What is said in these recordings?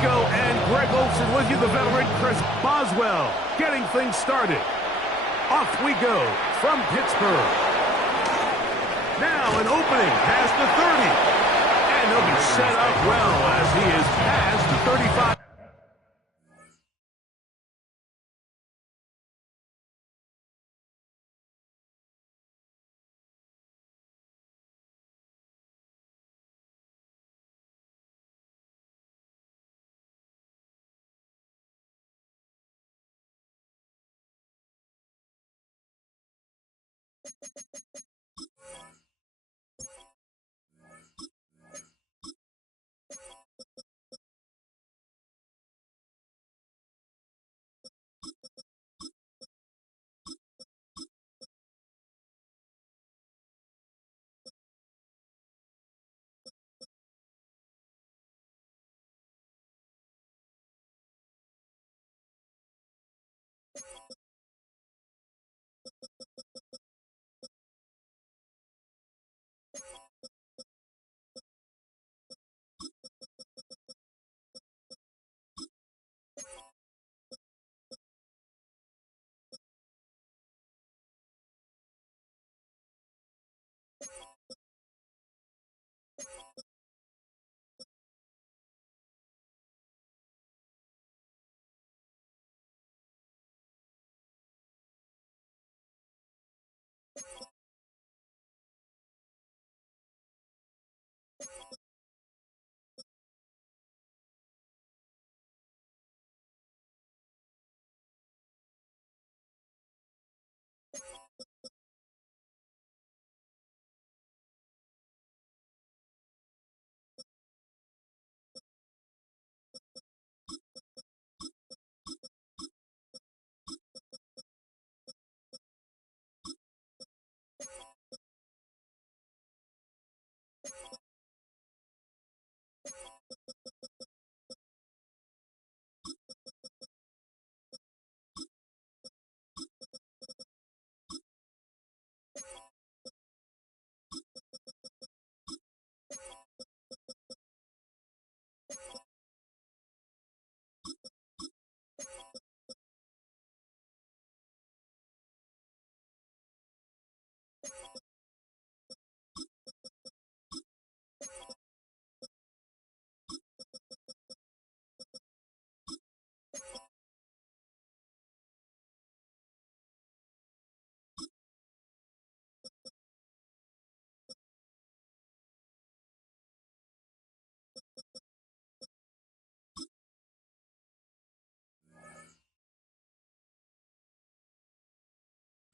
Rico and Greg Olson with you, the veteran Chris Boswell, getting things started. Off we go from Pittsburgh. Now an opening past the 30. And he'll be set up well as he is past the 35.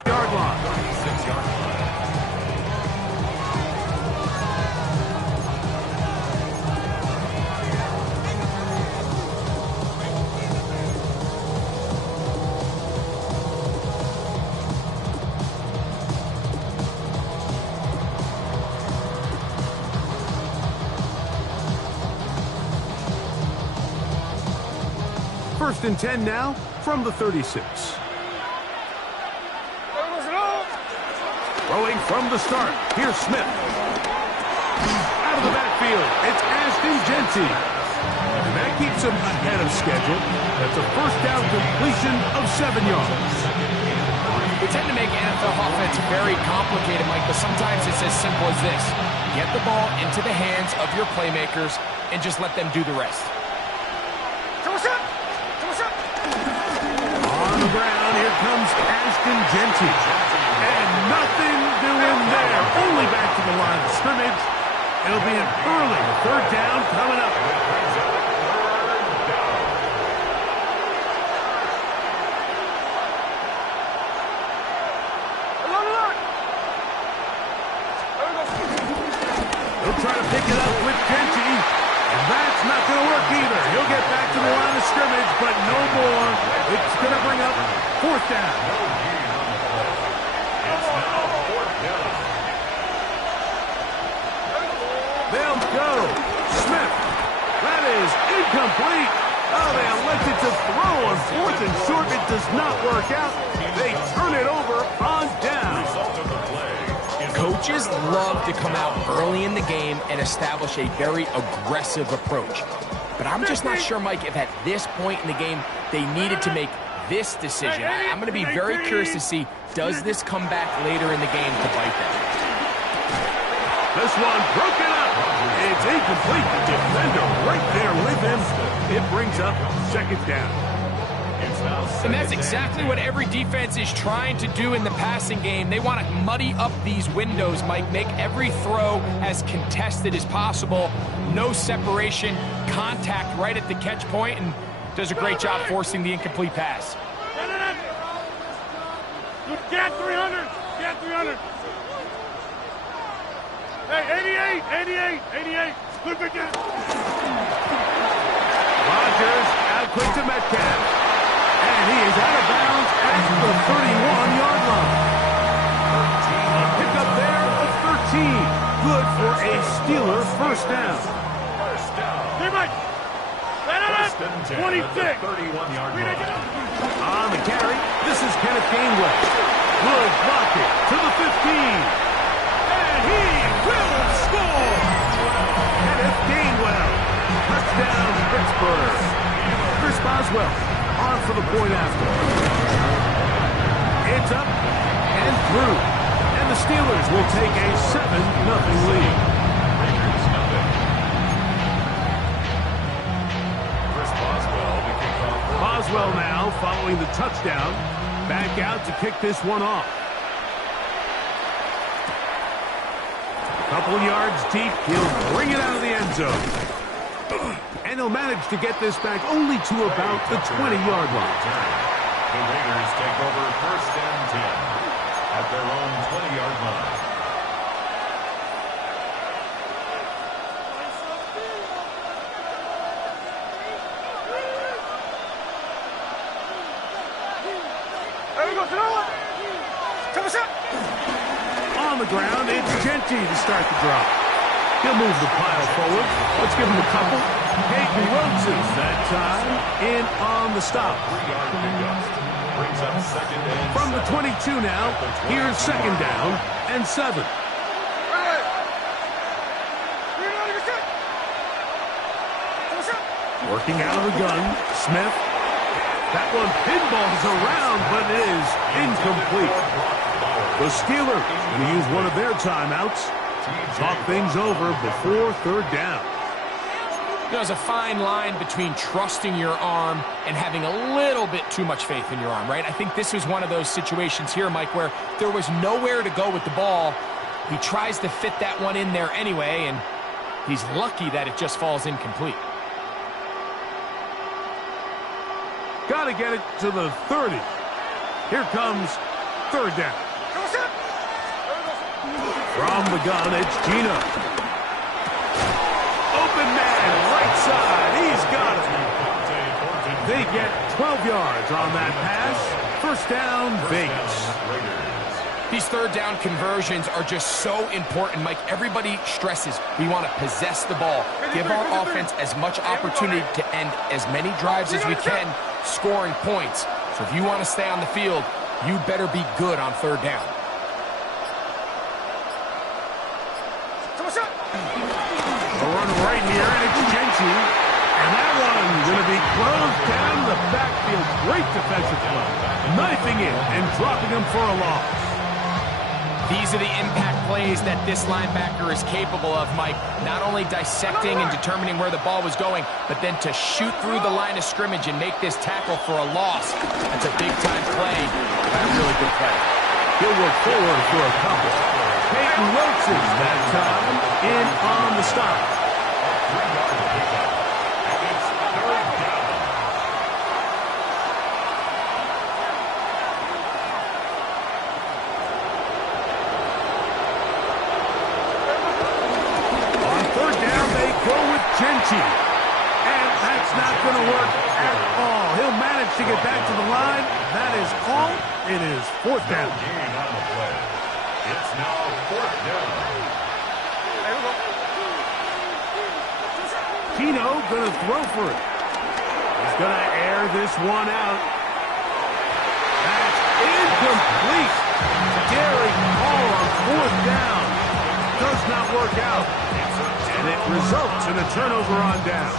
Yard line. 6-yard line. First and 10 now from the 36. Throwing from the start. Here's Smith. Out of the backfield, it's Ashton Genty. And that keeps him ahead of schedule. That's a first down completion of 7 yards. We tend to make NFL offense very complicated, Mike, but sometimes it's as simple as this. Get the ball into the hands of your playmakers and just let them do the rest. On the ground, here comes Ashton Genty. And nothing doing there. Only back to the line of scrimmage. It'll be an early third down coming up. He'll try to pick it up with Genty. And that's not going to work either. He'll get back to the line of scrimmage, but no more. It's going to bring up fourth down. They'll go. Smith. That is incomplete. Oh, they elected to throw on fourth and short. It does not work out. They turn it over on down. Coaches love to come out early in the game and establish a very aggressive approach. But I'm just not sure, Mike, if at this point in the game they needed to make this decision. I'm going to be very curious to see, does this come back later in the game to bite them? This one broken up. It's incomplete. The defender right there with him. It brings up second down. And that's exactly what every defense is trying to do in the passing game. They want to muddy up these windows, Mike, make every throw as contested as possible. No separation, contact right at the catch point, and does a great job forcing the incomplete pass. Get 300! Get 300! Hey, 88! 88! Look at that! Rodgers out quick to Metcalf. And he is out of bounds at the 31-yard line. A pickup there of 13. Good for a Steeler first down. Hey, Mike! 26! 31-yard line. On the carry, this is Kenneth Gainwell. Good blocking to the 15. And he will score! Kenneth Gainwell. Touchdown, Pittsburgh. Chris Boswell on for the point after. It's up and through. And the Steelers will take a 7-0 lead. Boswell now following the touchdown. Back out to kick this one off. Couple yards deep. He'll bring it out of the end zone. And he'll manage to get this back only to about the 20-yard line. The Raiders take over first and 10 at their own 20-yard line. On the ground, it's Genty to start the drop. He'll move the pile forward. Let's give him a couple. Peyton Rhodes that time in on the stop. From the 22 now, here's second down and 7. Working out of the gun, Smith. That one pinballs around, but it is incomplete. The Steelers going to use one of their timeouts. Talk things over before third down. There's a fine line between trusting your arm and having a little bit too much faith in your arm, right? I think this was one of those situations here, Mike, where there was nowhere to go with the ball. He tries to fit that one in there anyway, and he's lucky that it just falls incomplete. Got to get it to the 30. Here comes third down. From the gun, it's Gino. Open man, right side. He's got it. They get 12 yards on that pass. First down, Vegas. These third down conversions are just so important, Mike. Everybody stresses we want to possess the ball, give our offense as much opportunity to end as many drives as we can, scoring points. So if you want to stay on the field, you better be good on third down. A run right here, and it's Genty. And that one going to be closed down the backfield. Great defensive play. Knifing in and dropping him for a loss. These are the impact plays that this linebacker is capable of, Mike. Not only dissecting and determining where the ball was going, but then to shoot through the line of scrimmage and make this tackle for a loss. That's a big-time play, and a really good play. He'll work forward for a couple. Peyton Rhodes that time in on the stop. On third down, they go with Genty. And that's not going to work at all. He'll manage to get back to the line. That is all. It is fourth down. It's now fourth down. Tino going to throw for it. He's going to air this one out. That's incomplete. Gary Hall on fourth down. Does not work out. And it results in a turnover on down.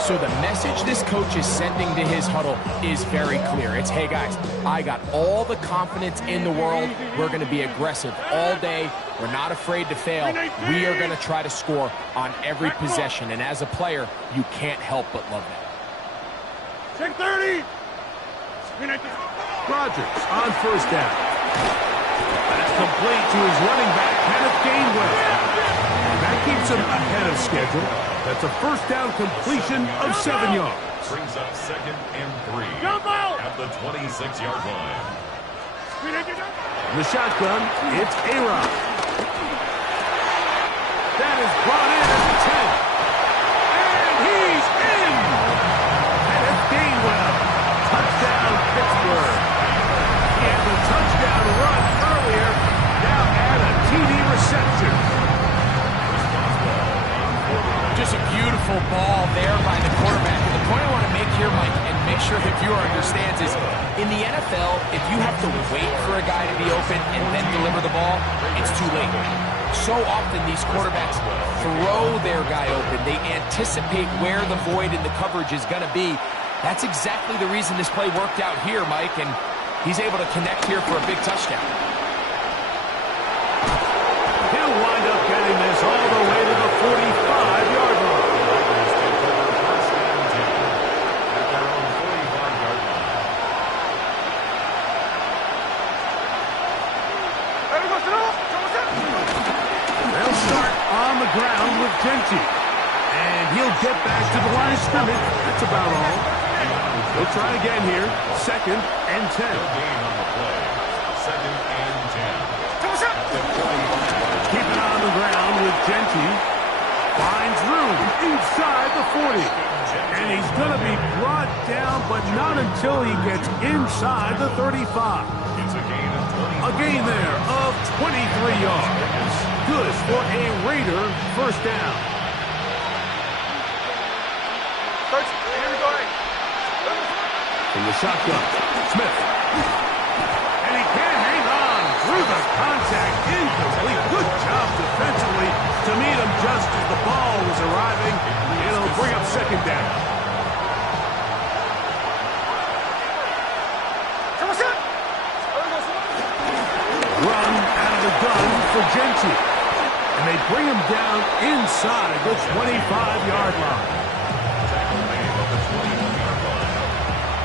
So the message this coach is sending to his huddle is very clear. It's, hey guys, I got all the confidence in the world. We're going to be aggressive all day. We're not afraid to fail. We are going to try to score on every possession. And as a player, you can't help but love that. Check 30. Rodgers on first down. That's complete to his running back, Kenneth Gainwell. And that keeps him ahead of schedule. That's a first down completion of 7 yards. Brings up 2nd and 3 at the 26-yard line. The shotgun, it's A-Rod. That is brought in at the 10. And he's in! Kenneth Gainwell. Touchdown, Pittsburgh. He had the touchdown run earlier. Now add a TD reception. Just a beautiful ball there by the quarterback. And the point I want to make here, Mike, and make sure the viewer understands is, in the NFL, if you have to wait for a guy to be open and then deliver the ball, it's too late. So often these quarterbacks throw their guy open. They anticipate where the void in the coverage is going to be. That's exactly the reason this play worked out here, Mike, and he's able to connect here for a big touchdown. He'll wind up getting this all the way to the 45-yard line. They'll start on the ground with Genty. And he'll get back to the line of scrimmage. That's about all. They'll try again here. 2nd and 10. Gain on the play. 2nd and 10. Keep it on the ground with Genty. Finds room inside the 40. And he's going to be brought down, but not until he gets inside the 35. It's a gain of 20. A gain there of 23 yards. Good for a Raider first down. From the shotgun, Smith. And he can't hang on through the contact. Incomplete. Good job defensively to meet him just as the ball was arriving. It'll bring up 2nd down. Run out of the gun for Genty. And they bring him down inside the 25-yard line. Tackle made at the 21-yard line.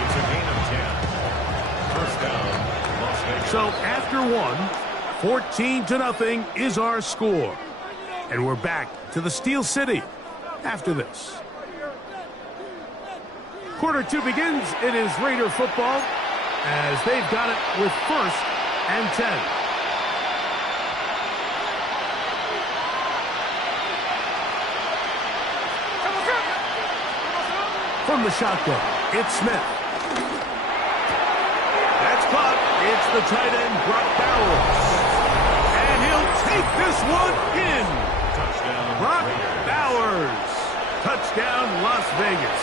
It's a gain of 10. First down, Las Vegas. So after 14-0 is our score. And we're back to the Steel City after this. Quarter 2 begins. It is Raider football as they've got it with 1st and 10. From the shotgun, it's Smith. That's caught. It's the tight end, Brock Bowers. And he'll take this one in. Touchdown, Brock Raiders. Bowers. Touchdown, Las Vegas.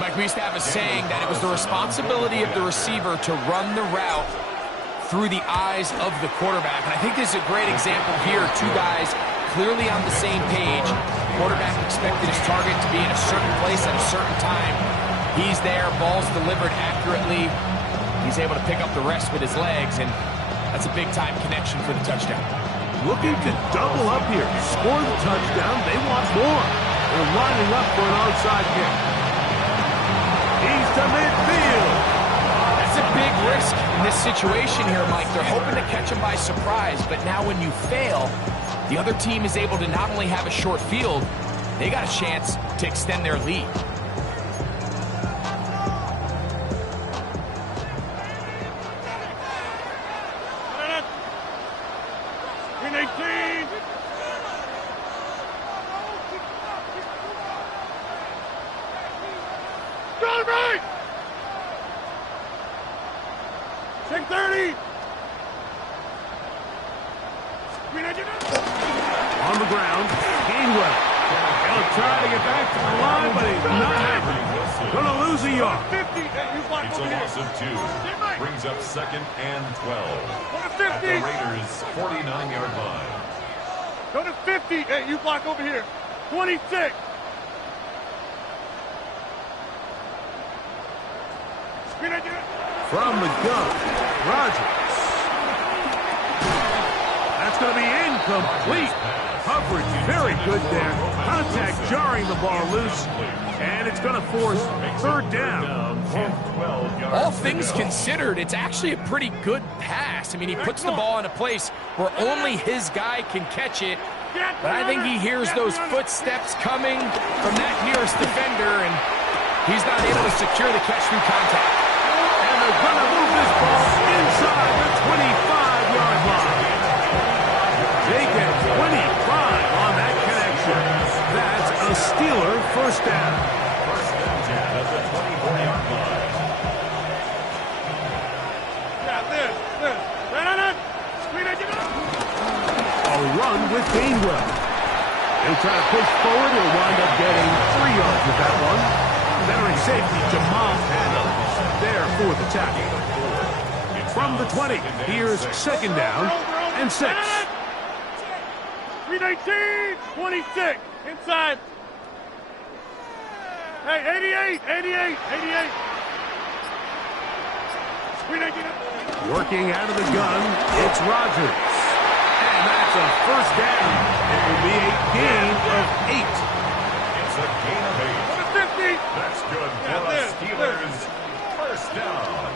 Mike, we used to have a saying that it was the responsibility of the receiver to run the route through the eyes of the quarterback. And I think this is a great example here. Two guys clearly on the same page. Quarterback expected his target to be in a certain place at a certain time. He's there, ball's delivered accurately. He's able to pick up the rest with his legs, and that's a big-time connection for the touchdown. Looking to double up here. Score the touchdown. They want more. They're lining up for an onside kick. He's to midfield. That's a big risk in this situation here, Mike. They're hoping to catch him by surprise, but now when you fail, the other team is able to not only have a short field, they got a chance to extend their lead. Check 30. On the ground, Gainwell. He'll try to get back to the line, but he's not happy. Gonna lose a yard. 50. Hey, you block It's a over here. loss of 2. Brings up 2nd and 12. Go to At the 50. Raiders' 49-yard line. Go to 50. Hey, you block over here. 26. From the gun, Rodgers. That's going to be incomplete. Coverage very good there. Contact jarring the ball loose. And it's going to force third down. All things considered, it's actually a pretty good pass. I mean, he puts the ball in a place where only his guy can catch it. But I think he hears those footsteps coming from that nearest defender, and he's not able to secure the catch through contact. And they're going to move this ball inside the 25-yard line. They get 25 on that connection. That's a Steeler first down. First and 10 at the 24-yard line. A run with Gainwell. He'll try to push forward. He'll wind up getting 3 yards with that one. Veteran safety Jamal Adams there for the tackle. From the 20, here's second down and 6. 319, 26, inside. Hey, 88, 88, 88. 319. Working out of the gun, it's Rodgers. And that's a first down. It will be a gain of 8. It's a gain of 8. 50. That's good for the Steelers. First down.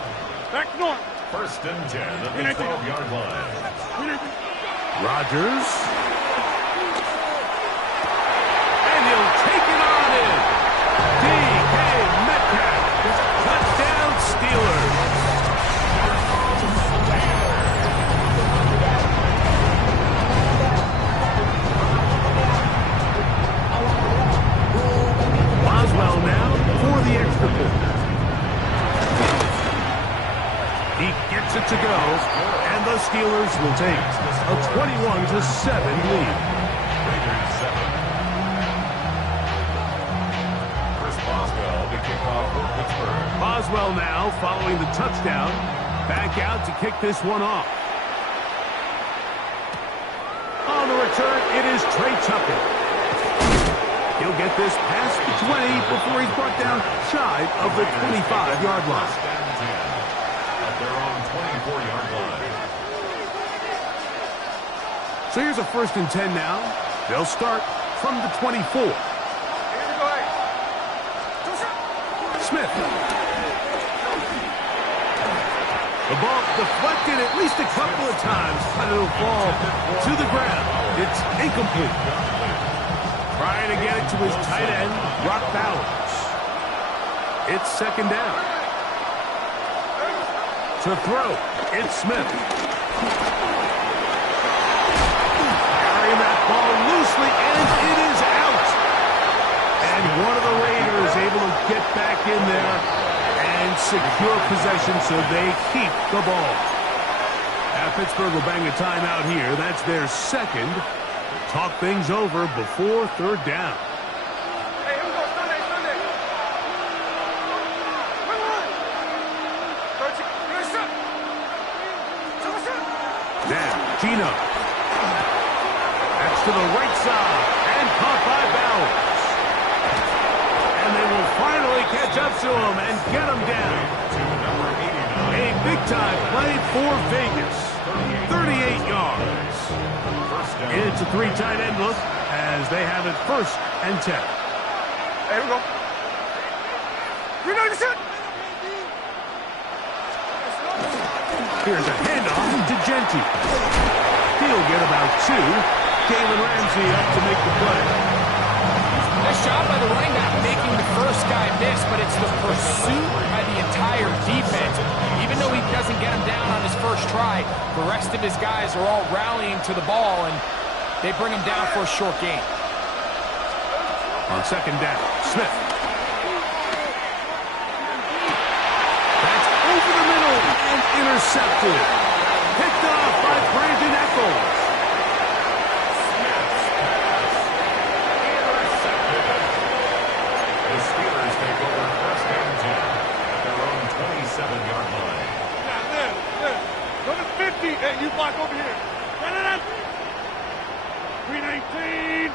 Back north. First and 10 at the 12-yard line. Rodgers. And he'll take it on in. D.K. Metcalf. Touchdown Steelers. Boswell now for the extra point. He gets it to go, and the Steelers will take a 21-7 lead. Raiders 7. Chris Boswell to kick off for Pittsburgh. Boswell now following the touchdown. Back out to kick this one off. On the return, it is Trey Tucker. He'll get this past the 20 before he's brought down shy of the 25-yard line. First and 10 at their own 24-yard line. So here's a first and 10 now. They'll start from the 24. Smith. The ball deflected at least a couple of times, but it'll fall to the ground. It's incomplete. Trying to get it to his tight end, Brock Bowers. It's second down. To throw, it's Smith. Carrying that ball loosely, and it is out. And one of the Raiders able to get back in there and secure possession so they keep the ball. Now Pittsburgh will bang a timeout here. That's their second. Talk things over before third down. Hey, here we go. Sunday. Now, Gino. That's to the right side. And caught by Bowers. And they will finally catch up to him and get him down. A big-time play for Vegas. 38 yards. It's a 3 tight end look as they have it first and 10. Here we go. You're not shot. Here's a handoff to Genty. He'll get about 2. Galen Ramsey up to make the play. Nice job by the running back making the first guy miss, but it's the pursuit by the entire defense. Even though he doesn't get him down on his first try, the rest of his guys are all rallying to the ball, and they bring him down for a short gain. On second down, Smith. That's over the middle and intercepted. Picked off by Brandon Echols. The Steelers take over first and 10 at their own 27-yard line. Number 50. Hey, you block over here. 319.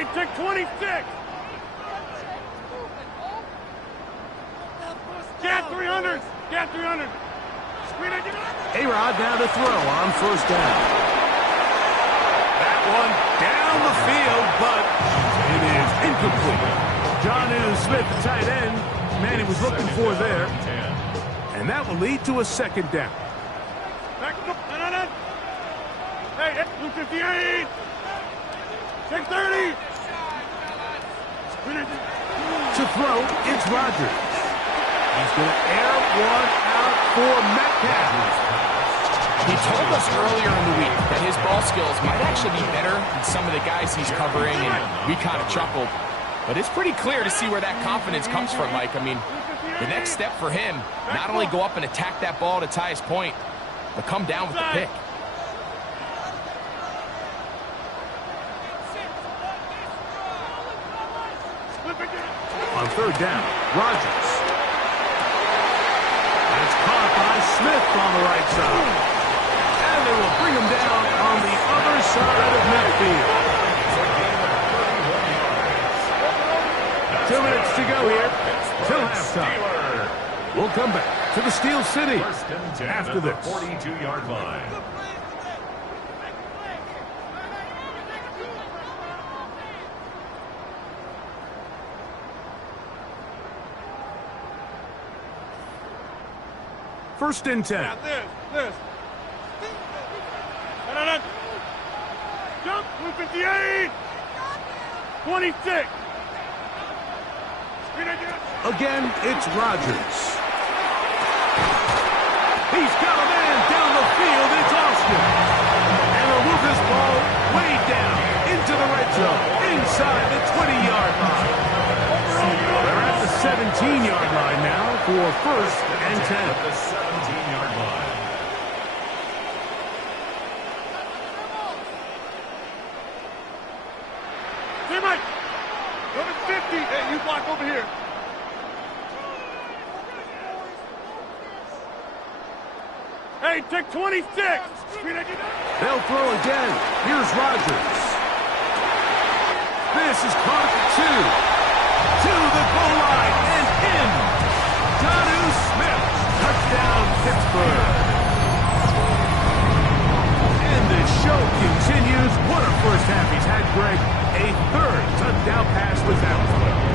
Hey, take 26. Get 300. Get 300. A-Rod now to throw on first down. That one down the field, but it is incomplete. Jonnu Smith, the tight end, man he was looking for there. And that will lead to a second down. Back up. No. Hey, Blue 58. Take 30. To throw, it's Rodgers. He's going to air one out for Metcalf. He told us earlier in the week that his ball skills might actually be better than some of the guys he's covering, and we kind of chuckled. But it's pretty clear to see where that confidence comes from, Mike. I mean, the next step for him, not only go up and attack that ball to tie his point, but come down with the pick. On third down, Rodgers. It's caught by Smith on the right side. And they will bring him down on the other side of midfield. 2 minutes to go here till halftime. We'll come back to the Steel City after this. 42-yard line. First and 10. This. No. Jump, Blue 58. 26. Again, it's Rodgers. He's got a man down the field. It's Austin. And they'll move this ball way down into the red zone, inside the 20-yard line. They're at the 17-yard line now for first and 10. The 17-yard line. Hey, Mike. Go to 50. Hey, you block over here. Hey, take 26. They'll throw again. Here's Rodgers. This is caught at the 2. To the goal line and in. Jonnu Smith. Touchdown, Pittsburgh. And the show continues. What a first half he's had, Greg. A third touchdown pass was out.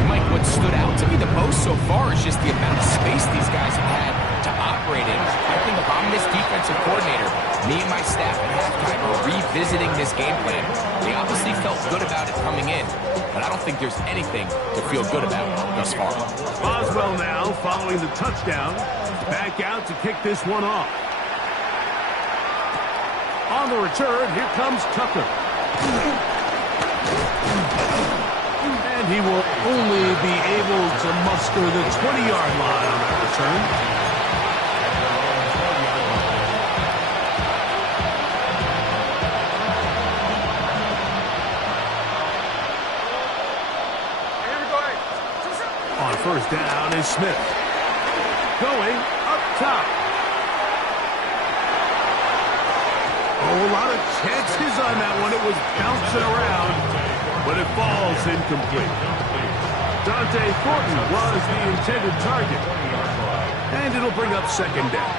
Mike, what stood out to me the most so far is just the amount of space these guys have had to operate in. I think if I'm this defensive coordinator, me and my staff at halftime are revisiting this game plan. They obviously felt good about it coming in, but I don't think there's anything to feel good about thus far. Boswell now, following the touchdown, back out to kick this one off. On the return, here comes Tucker. And he will only be able to muster the 20-yard line on that return. On first down is Smith. Going up top. Oh, a lot of chances on that one. It was bouncing around, but it falls incomplete. Dante Thornton was the intended target. And it'll bring up second down.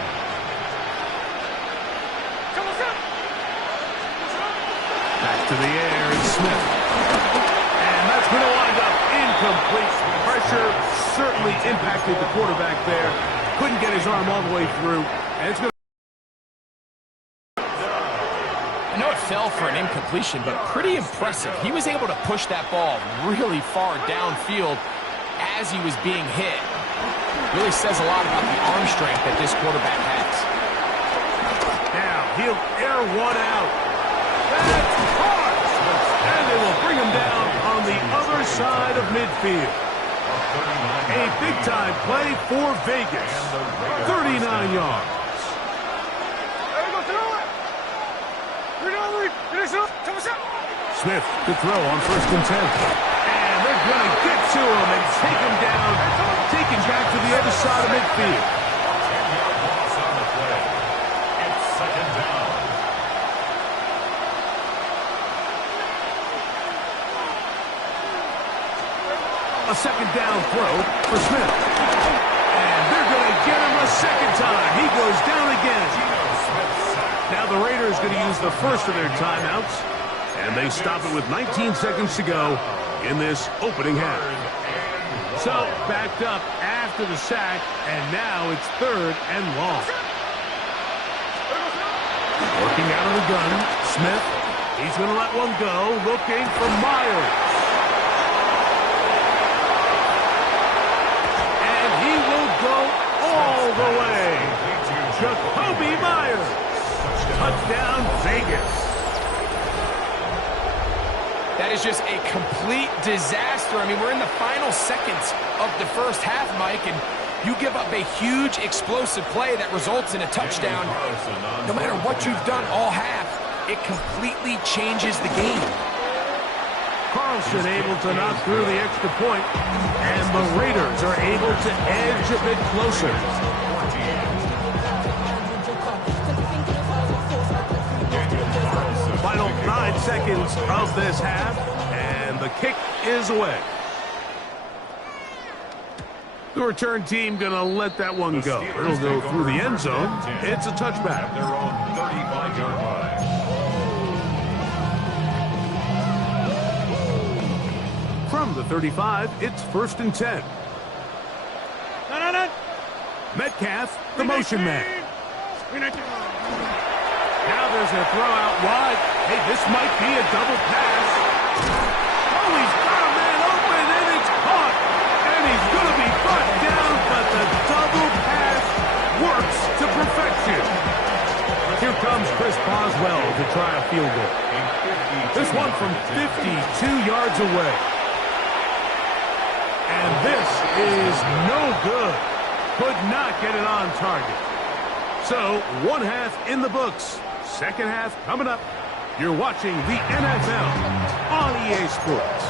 Back to the air is Smith. And that's going to wind up incomplete. Pressure certainly impacted the quarterback there. Couldn't get his arm all the way through. And it's going to... I know it fell for an incompletion, but pretty impressive. He was able to push that ball really far downfield as he was being hit. Really says a lot about the arm strength that this quarterback has. Now he'll air one out. That's hard. And they will bring him down on the other side of midfield. A big-time play for Vegas. 39 yards. Smith to throw on first and 10. And they're going to get to him and take him down, take him back to the other side of midfield. 10-yard loss on the play. It's second down. A second down throw for Smith. And they're going to get him a second time. He goes down again. Now the Raiders going to use the first of their timeouts. And they stop it with 19 seconds to go in this opening half. So backed up after the sack. And now it's 3rd and long. Working out of the gun. Smith. He's going to let one go. Looking for Myers. All the way. Jacoby Myers. Touchdown, Vegas. That is just a complete disaster. I mean, we're in the final seconds of the first half, Mike, and you give up a huge explosive play that results in a touchdown. No matter what you've done all half, it completely changes the game. Carlson able to knock through the extra point, and the Raiders are able to edge a bit closer. Final 9 seconds of this half, and the kick is away. The return team going to let that one go. It'll go through the end zone. It's a touchback. Their own 35-yard line. From the 35, it's 1st and 10. Metcalf, the motion man. Now there's a throw out wide. Hey, this might be a double pass. Oh, he's got a man open, and it's caught. And he's going to be brought down, but the double pass works to perfection. Here comes Chris Boswell to try a field goal. This one from 52 yards away. And this is no good. Could not get it on target. So, 1 half in the books. 2nd half coming up. You're watching the NFL on EA Sports.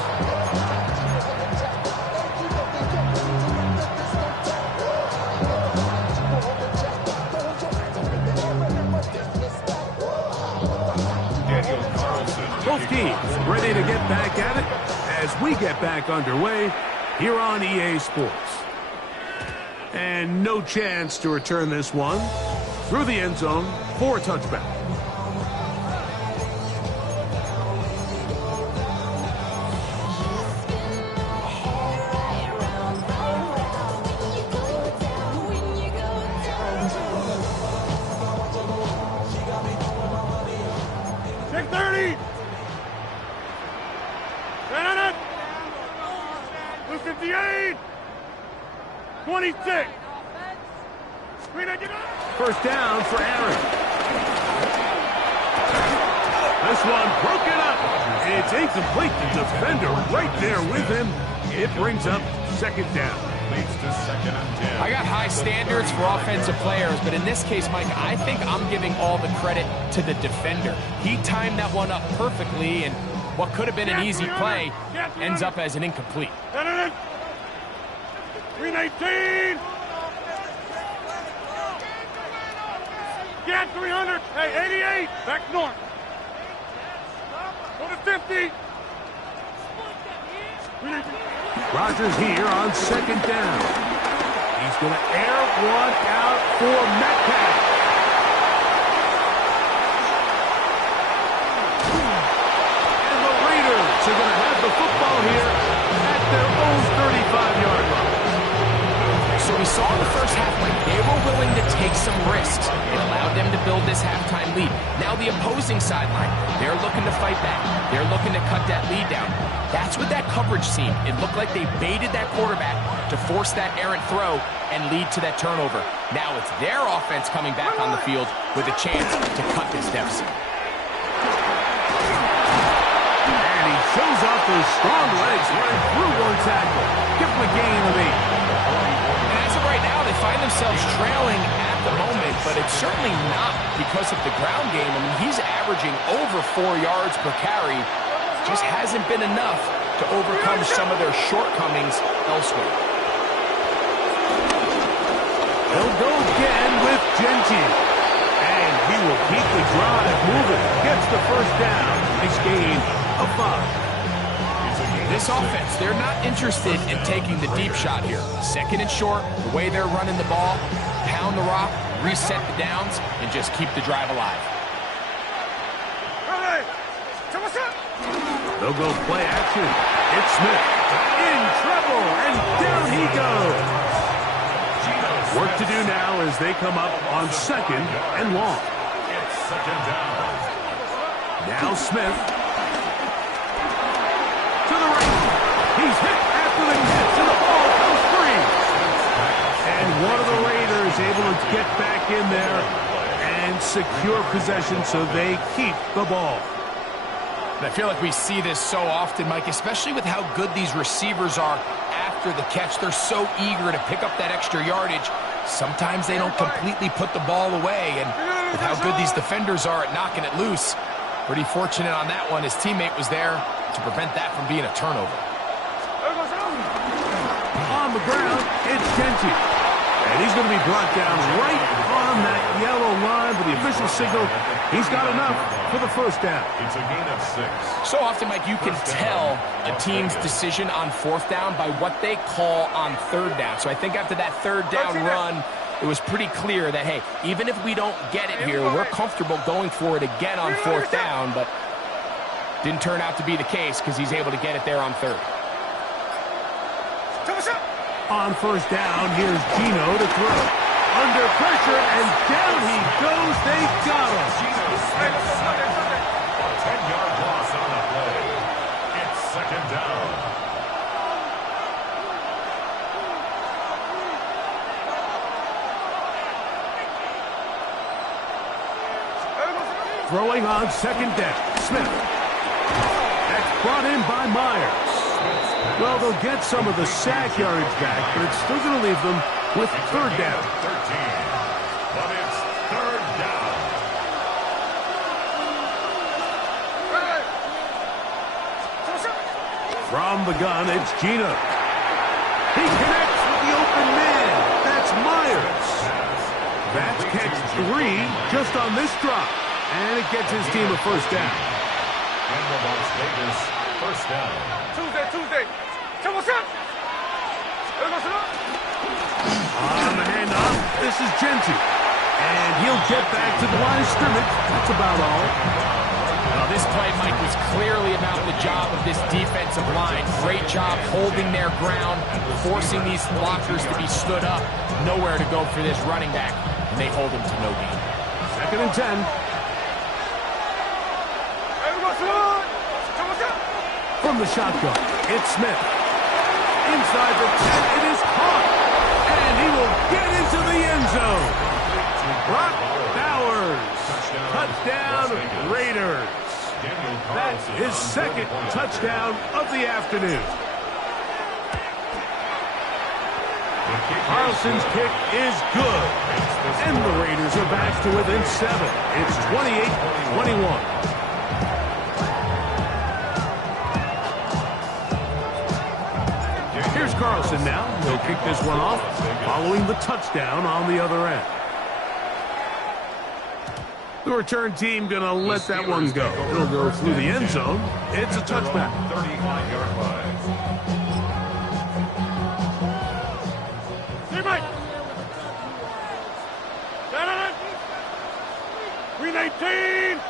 Both teams ready to get back at it as we get back underway here on EA Sports. And no chance to return this one through the end zone for a touchback. Check 30. 58. 26. First down for Aaron. This one broken up. It's incomplete. The defender right there with him. It brings up 2nd down. Leads to 2nd and 10. I got high standards for offensive players, but in this case, Mike, I think I'm giving all the credit to the defender. He timed that one up perfectly, and what could have been an easy play ends up as an incomplete. 319. Get 300. Hey, 88. Back north. Go to 50. Rodgers here on 2nd down. He's going to air one out for Metcalf. And the Raiders are going to have the football here at their own 35-yard line. So we saw in the first half, Mike, they were willing to take some risks. It allowed them to build this halftime lead. Now the opposing sideline, they're looking to fight back. They're looking to cut that lead down. That's what that coverage seemed. It looked like they baited that quarterback to force that errant throw and lead to that turnover. Now it's their offense coming back on the field with a chance to cut this deficit. And he shows off those strong legs running through one tackle. Give him a gain of 8. And as of right now, they find themselves trailing at the moment, but it's certainly not because of the ground game. I mean, he's averaging over 4 yards per carry. Just hasn't been enough to overcome some of their shortcomings elsewhere. He'll go again with Gentile. And he will keep the drive moving. Gets the first down. Nice gain of 5. It's a gain This offense, they're not interested in taking the deep shot here. Second and short, the way they're running the ball, pound the rock, reset the downs, and just keep the drive alive. They'll go play action. It's Smith. In trouble, and down he goes. Work to do now as they come up on second and long. It's second down. Now Smith. To the right. He's hit after the catch, and the ball goes free. And one of the Raiders able to get back in there and secure possession so they keep the ball. I feel like we see this so often, Mike, especially with how good these receivers are after the catch. They're so eager to pick up that extra yardage. Sometimes they don't completely put the ball away, and with how good these defenders are at knocking it loose, pretty fortunate on that one. His teammate was there to prevent that from being a turnover. On the ground, it's Genty. And he's going to be brought down right on that yellow line with the official signal. He's got enough for the first down. It's a gain of 6. So often, Mike, you can tell a team's decision on fourth down by what they call on third down. So I think after that third down run, it was pretty clear that, hey, even if we don't get it here, we're comfortable going for it again on fourth down, but didn't turn out to be the case because he's able to get it there on third. On first down, here's Gino to throw. Under pressure, and down he goes. They got him. A 10-yard loss on the play. It's second down. Throwing on second down, Smith. That's brought in by Myers. Well, they'll get some of the sack yardage back, but it's still going to leave them with third down. 13. But it's third down. From the gun, it's Gino. He connects with the open man. That's Myers. That's catch 3 just on this drop. And it gets his team a first down. And the Las Vegas first down. Tuesday. On the handoff, this is Genty. And he'll get back to the line of scrimmage. That's about all. Well, this play, Mike, was clearly about the job of this defensive line. Great job holding their ground, forcing these blockers to be stood up. Nowhere to go for this running back, and they hold him to no gain. Second and 10. From the shotgun, it's Smith. Inside the 10, it is caught. And he will get into the end zone. Brock Bowers. Touchdown, Raiders. That's his second touchdown of the afternoon. Carlson's kick is good. And the Raiders are back to within 7. It's 28-21. Here's Carlson now. He'll kick this one off, following the touchdown on the other end. The return team going to let that one go. It'll go through the end zone. It's a touchback. 35-yard line. Hey, Mike. 319.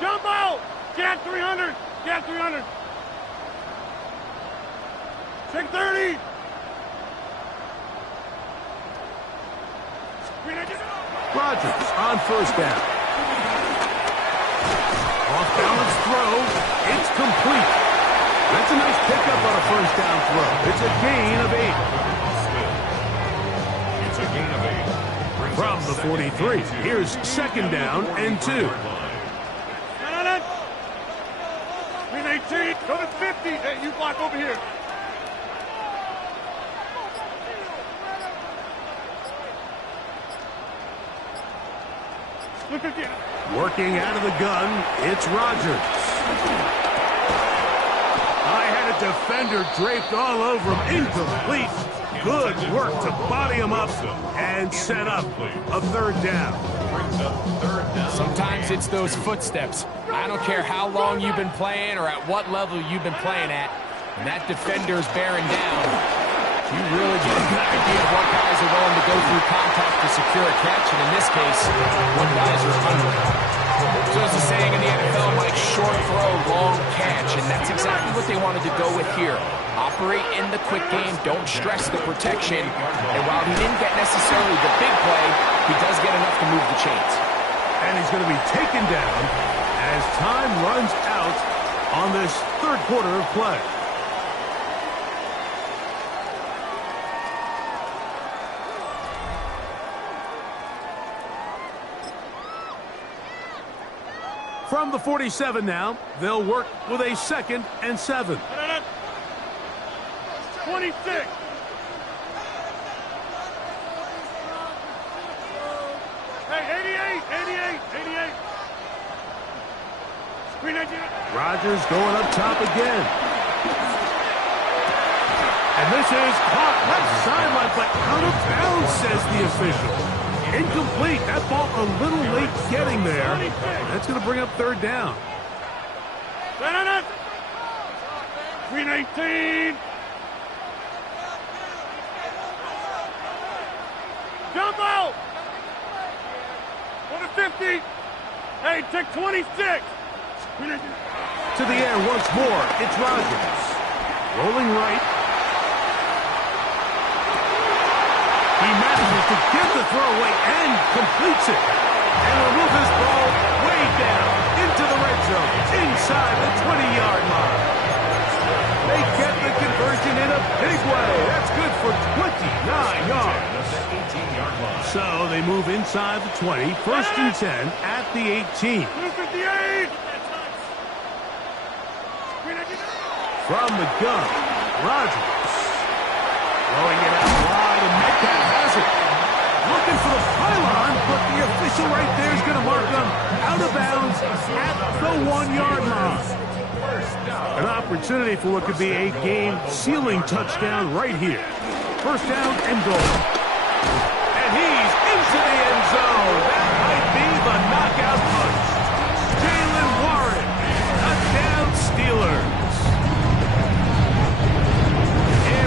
Jump out! Get 300! Get 300! Check 30! Rodgers on first down. Off-balance throw. It's complete. That's a nice pickup on a first down throw. It's a gain of 8. It's a gain of 8. From the 43, here's second down and 2. 318, go to 50. Hey, you block over here. Look again. Working out of the gun, it's Rodgers. I had a defender draped all over him. Incomplete. Good work to body him up and set up a third down. Sometimes it's those footsteps. I don't care how long you've been playing or at what level you've been playing at. When that defender's bearing down, you really get a good idea of what guys are willing to go through contact to secure a catch, and in this case, what guys are under. So as the saying in the NFL, Mike, short throw, long catch, and that's exactly what they wanted to go with here. Operate in the quick game, don't stress the protection, and while he didn't get necessarily the big play, he does get enough to move the chains. And he's going to be taken down as time runs out on this third quarter of play. From the 47 now, they'll work with a 2nd and 7. 26. Hey, 88. Screen 19. Rodgers going up top again. And this is caught left sideline, but out of bounds, says the official. Incomplete. That ball a little late getting there. That's going to bring up third down. Screen 18. Jump out. 150. Hey, take 26. To the air once more. It's Rodgers. Rolling right. He manages to get the throw away and completes it. And will move this ball way down into the red zone, inside the 20-yard line. They get the conversion in a big way. That's good for 29 yards. So they move inside the 20, 1st and 10 at the 18. 258. From the gun, Rodgers. Throwing it out wide, and Metcalf has it. Looking for the pylon, but the official right there is going to mark them out of bounds at the 1-yard line. An opportunity for what could be a game-sealing touchdown right here. 1st down and goal. And he's into the end zone. That might be the knockout punch. Jalen Warren, touchdown Steelers.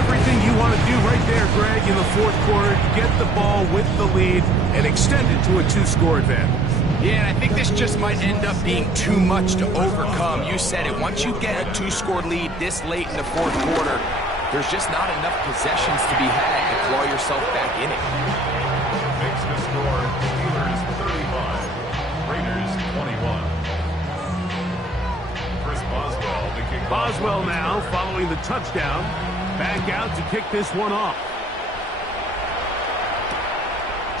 Everything you want to do right there, Greg, in the 4th quarter, get the ball with the lead and extend it to a 2-score advantage. Yeah, and I think this just might end up being too much to overcome. You said it. Once you get a 2-score lead this late in the 4th quarter, there's just not enough possessions to be had to claw yourself back in it. Makes the score Steelers 35, Raiders 21. Chris Boswell, the kick. Boswell now following the touchdown. Back out to kick this one off.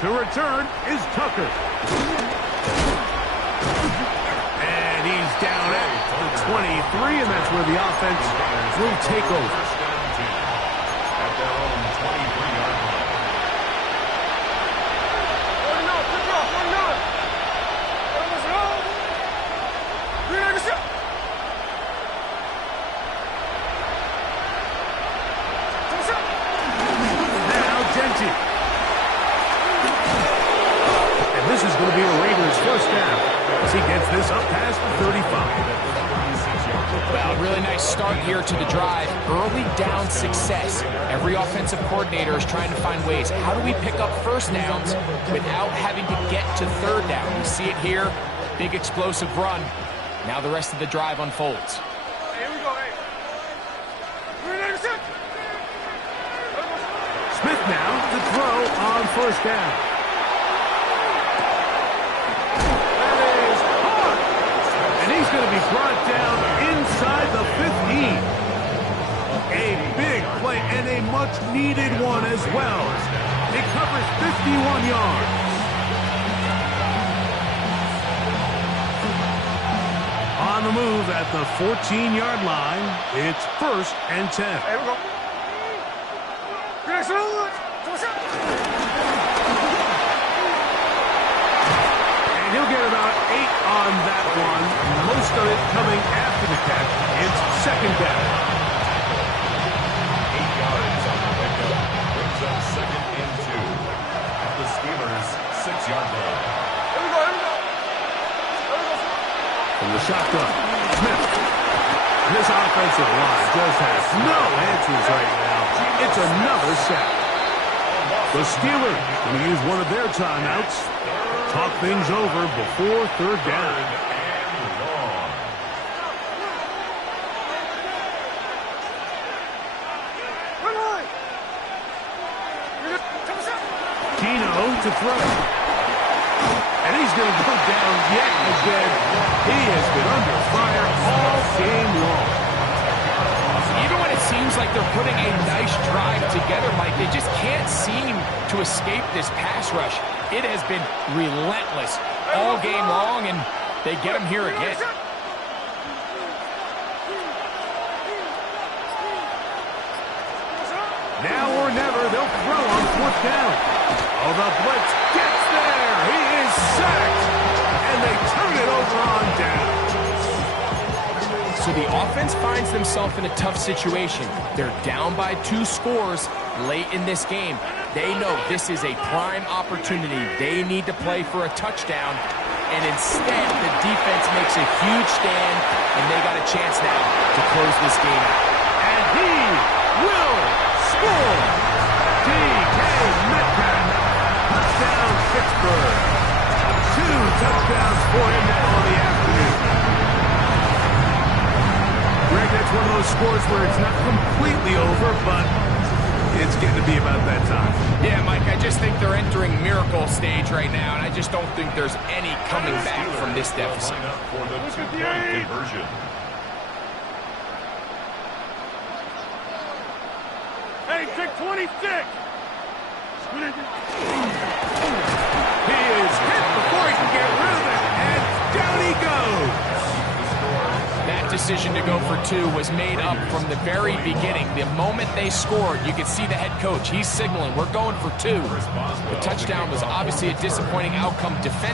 To return is Tucker. And he's down at the 23, and that's where the offense will take over. At their own 23-yard line. And this is going to be the Raiders' 1st down as he gets this up past the 35. Well, really nice start here to the drive. Early down success. Every offensive coordinator is trying to find ways. How do we pick up 1st downs without having to get to 3rd down? We see it here. Big explosive run. Now the rest of the drive unfolds. Here we go, hey. Smith now to throw on 1st down. That is caught. And he's going to be brought down inside the 15. A big play and a much-needed one as well. It covers 51 yards. On the move at the 14-yard line, it's 1st and 10. Here we go. And he'll get about 8 on that one. Most of it coming after the catch. It's 2nd down. 8 yards on the pickup. shotgun. Smith. This offensive line just has no answers right now. It's another sack. The Steelers going to use one of their timeouts. Talk things over before third down. To throw. And he's going to go down yet again. He has been under fire all game long. Even when it seems like they're putting a nice drive together, Mike, they just can't seem to escape this pass rush. It has been relentless all game long, and they get him here again. Now or never, they'll throw on fourth down. Oh, the blitz gets there. He is sacked. And they turn it over on down. So the offense finds themselves in a tough situation. They're down by 2 scores late in this game. They know this is a prime opportunity. They need to play for a touchdown. And instead, the defense makes a huge stand, and they got a chance now to close this game out. And he will score. D.K. Metcalf. Touchdown, Pittsburgh. 2 touchdowns for him now on the afternoon. Greg, that's one of those scores where it's not completely over, but it's getting to be about that time. Yeah, Mike, I just think they're entering miracle stage right now, and I just don't think there's any coming back from this deficit. For the 2-point conversion. Hey, pick 26. He is hit before he can get rid of it, and down he goes. That decision to go for 2 was made up from the very beginning. The moment they scored, you could see the head coach. He's signaling, we're going for 2. The touchdown was obviously a disappointing outcome defensively.